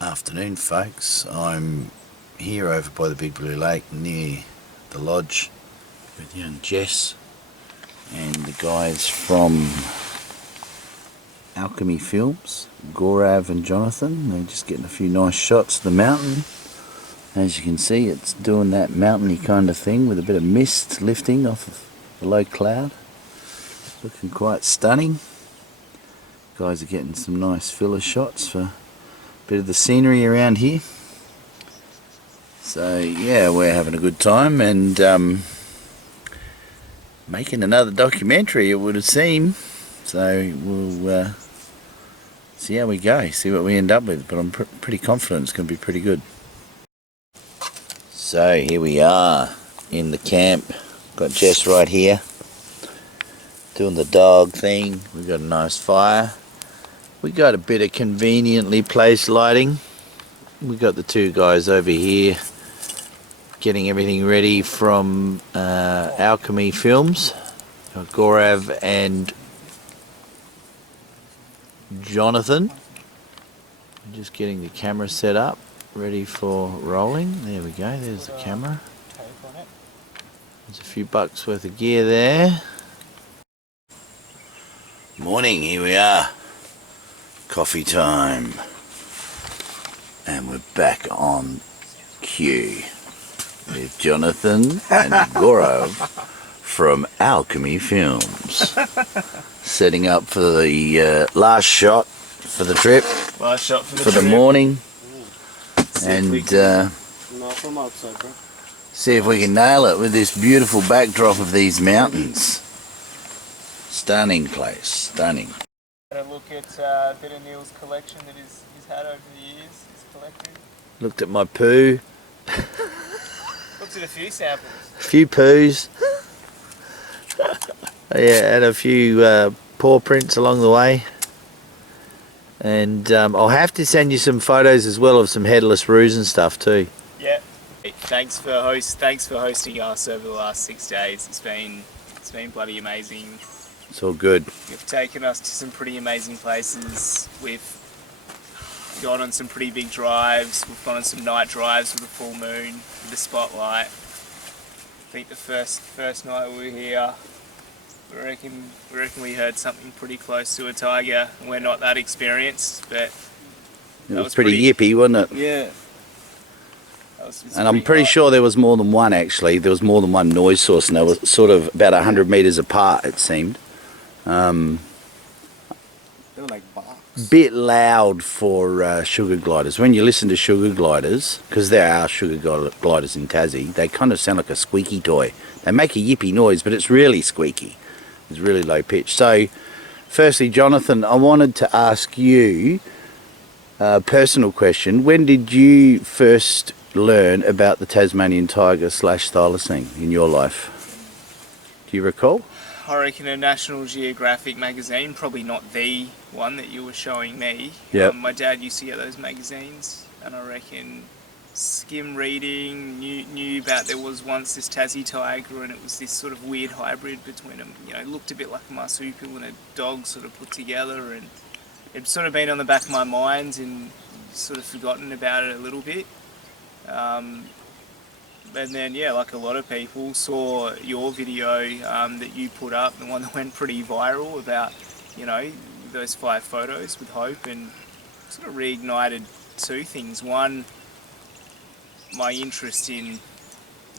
Afternoon folks, I'm here over by the Big Blue Lake near the lodge with young Jess and the guys from Alchemy Films, Gaurav and Jonathan. They're just getting a few nice shots of the mountain. As you can see, it's doing that mountainy kind of thing with a bit of mist lifting off of the low cloud. Looking quite stunning. Guys are getting some nice filler shots for bit of the scenery around here. So yeah, we're having a good time and making another documentary, it would seem. So we'll see how we go, see what we end up with, but I'm pretty confident it's going to be pretty good. So here we are in the camp. Got Jess right here doing the dog thing. We've got a nice fire. We got a bit of conveniently placed lighting. We got the two guys over here getting everything ready from Alchemy Films. Gaurav and Jonathan. Just getting the camera set up, ready for rolling. There we go, there's the camera. There's a few bucks worth of gear there. Morning, here we are. Coffee time, and we're back on cue with Jonathan and Gaurav from Alchemy Films, setting up for the last shot for the trip, the morning, and see if we can nail it with this beautiful backdrop of these mountains. Stunning place, stunning. A look at a bit of Neil's collection that he's had over the years. He's collected. Looked at my poo. Looked at a few samples. A few poos. Yeah, and a few paw prints along the way. And I'll have to send you some photos as well of some headless roos and stuff too. Yeah. Thanks for hosting us over the last 6 days. It's been bloody amazing. It's all good. You've taken us to some pretty amazing places. We've gone on some pretty big drives. We've gone on some night drives with the full moon, with the spotlight. I think the first night we were here, we reckon we heard something pretty close to a tiger. We're not that experienced, but it was pretty yippy, wasn't it? Yeah. And I'm pretty sure there was more than one actually. There was more than one noise source, and they were sort of about 100 metres apart, it seemed. They were like barks. Bit loud for sugar gliders. When you listen to sugar gliders, because there are sugar gliders in Tassie, they kind of sound like a squeaky toy. They make a yippy noise, but it's really squeaky. It's really low pitch. So, firstly, Jonathan, I wanted to ask you a personal question. When did you first learn about the Tasmanian tiger / thylacine in your life? Do you recall? I reckon a National Geographic magazine, probably not the one that you were showing me. Yep. My dad used to get those magazines, and I reckon skim reading, knew about there was once this Tassie tiger, and it was this sort of weird hybrid between them. You know, it looked a bit like a marsupial and a dog sort of put together, and it'd sort of been on the back of my mind and sort of forgotten about it a little bit. And then, yeah, like a lot of people, saw your video that you put up, the one that went pretty viral about, you know, those 5 photos with Hope, and sort of reignited 2 things. One, my interest in,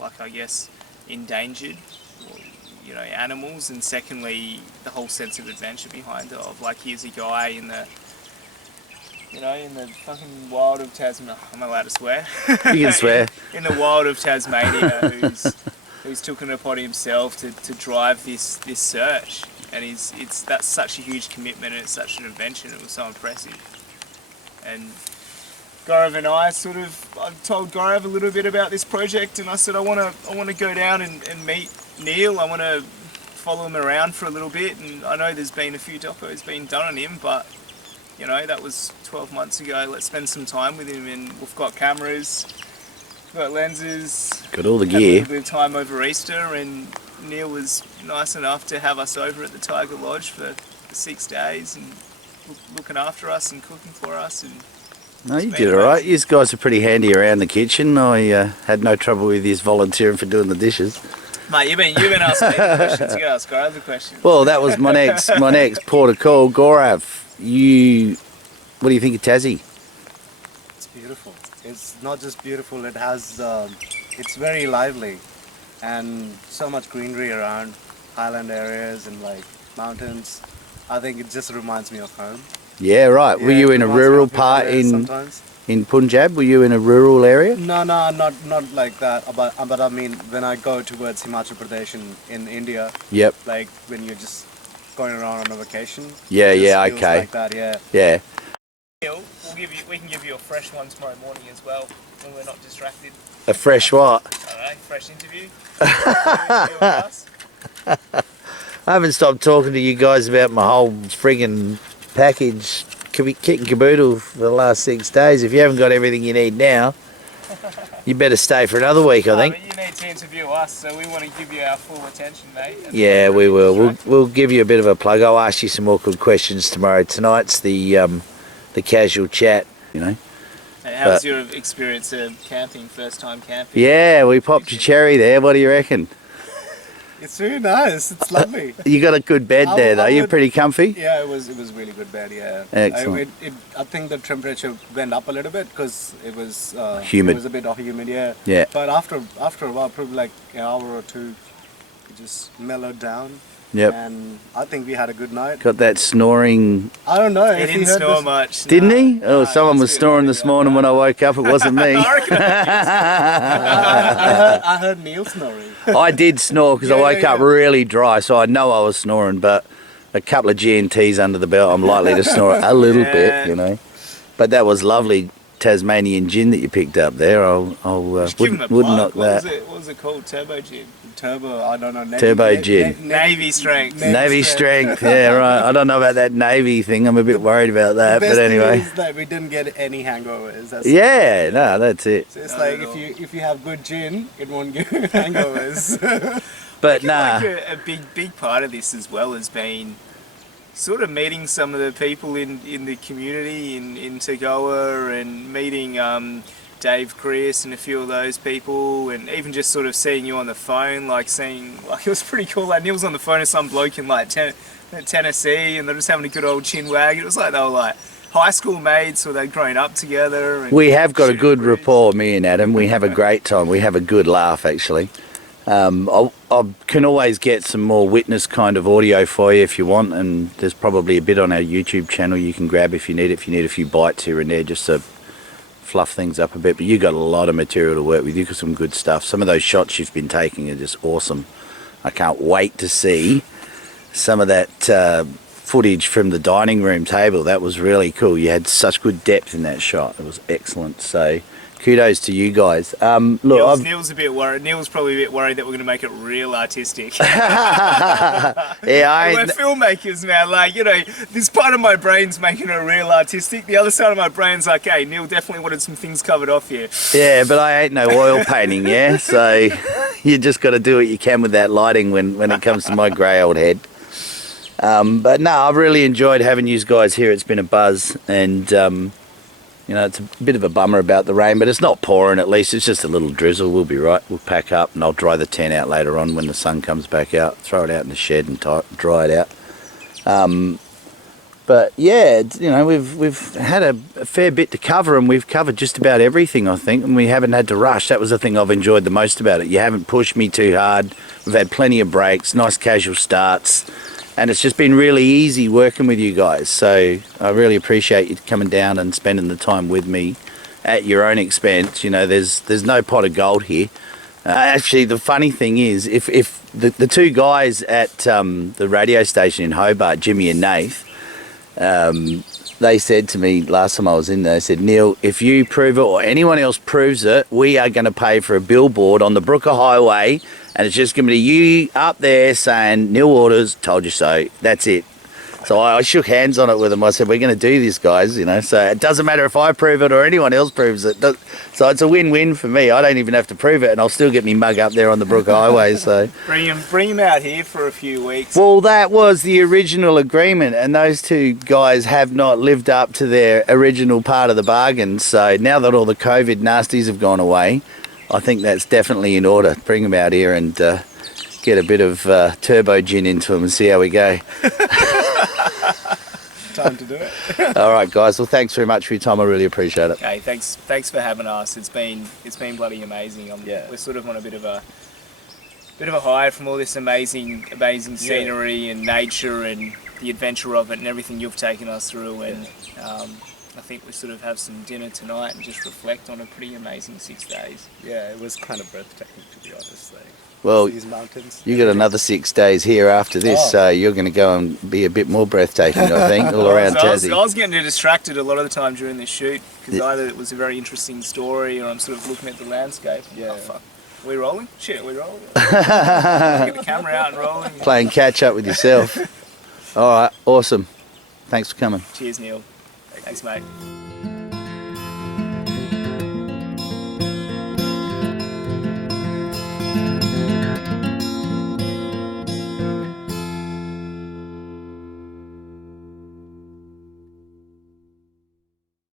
like, I guess, endangered, you know, animals, and secondly, the whole sense of adventure behind it, of like, here's a guy in the, you know, in the fucking wild of Tasmania. I'm allowed to swear. You can swear. in the wild of Tasmania, who's taken it upon himself to drive this search, and that's such a huge commitment, and it's such an adventure. And it was so impressive. And Gaurav and I told Gaurav a little bit about this project, and I said I want to go down and meet Neil. I want to follow him around for a little bit, and I know there's been a few docos being done on him, but you know, that was 12 months ago. Let's spend some time with him, and we've got cameras, we've got lenses, got all the had a gear. little bit of time over Easter, and Neil was nice enough to have us over at the Tiger Lodge for 6 days and looking after us and cooking for us. And No, you did all right. You guys are pretty handy around the kitchen. I had no trouble with you volunteering for doing the dishes. Mate, you've been asking me the questions. You ask Gaurav the questions. Well, that was my next port of call. Gaurav, what do you think of Tassie? It's beautiful. It's not just beautiful, it has, it's very lively and so much greenery around, highland areas and like mountains. I think it just reminds me of home. Yeah, right. Were you in a rural part in Punjab? Were you in a rural area? No, not like that. But I mean, when I go towards Himachal Pradesh in India, Yep. like when you're just going around on a vacation. Yeah, it just yeah, feels okay. Like that, yeah. Yeah. We can give you a fresh one tomorrow morning as well, when we're not distracted. A fresh what? I don't know, fresh interview. I haven't stopped talking to you guys about my whole friggin' package, kit and caboodle for the last 6 days. If you haven't got everything you need now, you better stay for another week, I think. But you need to interview us, so we want to give you our full attention, mate. Yeah, we will. We'll give you a bit of a plug. I'll ask you some more good questions tomorrow. Tonight's the casual chat, you know. How was your experience of camping, first time camping? Yeah, we popped your cherry there. What do you reckon? It's really nice. It's lovely. You got a good bed there, though. You're pretty comfy? Yeah, it was really good bed, yeah. Excellent. I think the temperature went up a little bit because it was humid. It was a bit humid, yeah. Yeah. But after a while, probably like an hour or two, it just mellowed down. Yep. And I think we had a good night. Got that snoring. I don't know. He if you didn't heard snore this- much. Didn't no. he? Oh, No, someone was that's snoring good. this morning when I woke up. It wasn't me. I heard Neil snoring. I did snore because I Yeah, woke yeah, up yeah. really dry, so I know I was snoring, but a couple of G&Ts under the belt, I'm likely to snore a little bit, you know. But that was lovely Tasmanian gin that you picked up there. I'll Just give him a wouldn't plug. knock that. What was it called? Turbo gin. Turbo, I don't know. Turbo gin. Navy strength. Navy strength, yeah, right. I don't know about that Navy thing. I'm a bit worried about that, The but best anyway. thing is that we didn't get any hangovers. That's Yeah, no, that's it. So it's Not like at all. if you have good gin, it won't give you hangovers. But nah, Like a big part of this as well has been sort of meeting some of the people in the community in Tagoa, and meeting Dave, Chris, and a few of those people, and even just sort of seeing you on the phone, like it was pretty cool. Like Neil's on the phone with some bloke in like Tennessee, and they're just having a good old chin wag. It was like they were like high school mates, or they'd grown up together. And we have got a shooting good breeze. rapport, me and Adam. We have a great time. We have a good laugh, actually. I can always get some more witness kind of audio for you if you want, and there's probably a bit on our YouTube channel you can grab if you need it. If you need a few bites here and there, just to fluff things up a bit. But you got a lot of material to work with. You got some good stuff. Some of those shots you've been taking are just awesome. I can't wait to see some of that footage from the dining room table. That was really cool. You had such good depth in that shot. It was excellent. So kudos to you guys. Look, Neil's a bit worried. Neil's probably a bit worried that we're going to make it real artistic. yeah, We're filmmakers, man. Like, you know, this part of my brain's making it real artistic. The other side of my brain's like, hey, Neil definitely wanted some things covered off here. yeah, but I ain't no oil painting, yeah. So you just got to do what you can with that lighting when it comes to my grey old head. But no, I've really enjoyed having you guys here. It's been a buzz, and you know, it's a bit of a bummer about the rain, but it's not pouring at least. It's just a little drizzle. We'll be right. We'll pack up, and I'll dry the tent out later on when the sun comes back out. Throw it out in the shed and dry it out. But yeah, you know, we've had a fair bit to cover, and we've covered just about everything, I think, and we haven't had to rush. That was the thing I've enjoyed the most about it. You haven't pushed me too hard. We've had plenty of breaks, nice casual starts, and it's just been really easy working with you guys. So I really appreciate you coming down and spending the time with me at your own expense. You know, there's no pot of gold here. Actually, the funny thing is, if the two guys at the radio station in Hobart, Jimmy and Nath, they said to me last time I was in there, they said, Neil, if you prove it or anyone else proves it, we are going to pay for a billboard on the Brooker Highway, and it's just going to be you up there saying, Neil Waters told you so. That's it. So I shook hands on it with them. I said, we're going to do this, guys, you know. So it doesn't matter if I prove it or anyone else proves it. So it's a win-win for me. I don't even have to prove it, and I'll still get me mug up there on the Brooker Highway. So bring him out here for a few weeks. Well, that was the original agreement, and those two guys have not lived up to their original part of the bargain. So now that all the COVID nasties have gone away, I think that's definitely in order. Bring them out here and get a bit of turbo gin into them and see how we go. Time to do it. All right, guys. Well, thanks very much for your time. I really appreciate it. Okay, thanks for having us. It's been bloody amazing. We're sort of on a bit of a high from all this amazing scenery and nature and the adventure of it and everything you've taken us through. And I think we sort of have some dinner tonight and just reflect on a pretty amazing 6 days. Yeah, it was kind of breathtaking, to be honest. Like, well, these mountains. You got another 6 days here after this, so you're going to go and be a bit more breathtaking, I think, all around Tassie. I was getting distracted a lot of the time during this shoot because either it was a very interesting story or I'm sort of looking at the landscape. Yeah. Oh, fuck. Are we rolling? Shit, are we rolling? Get the camera out and rolling. Playing catch up with yourself. All right, awesome. Thanks for coming. Cheers, Neil. Thanks, mate.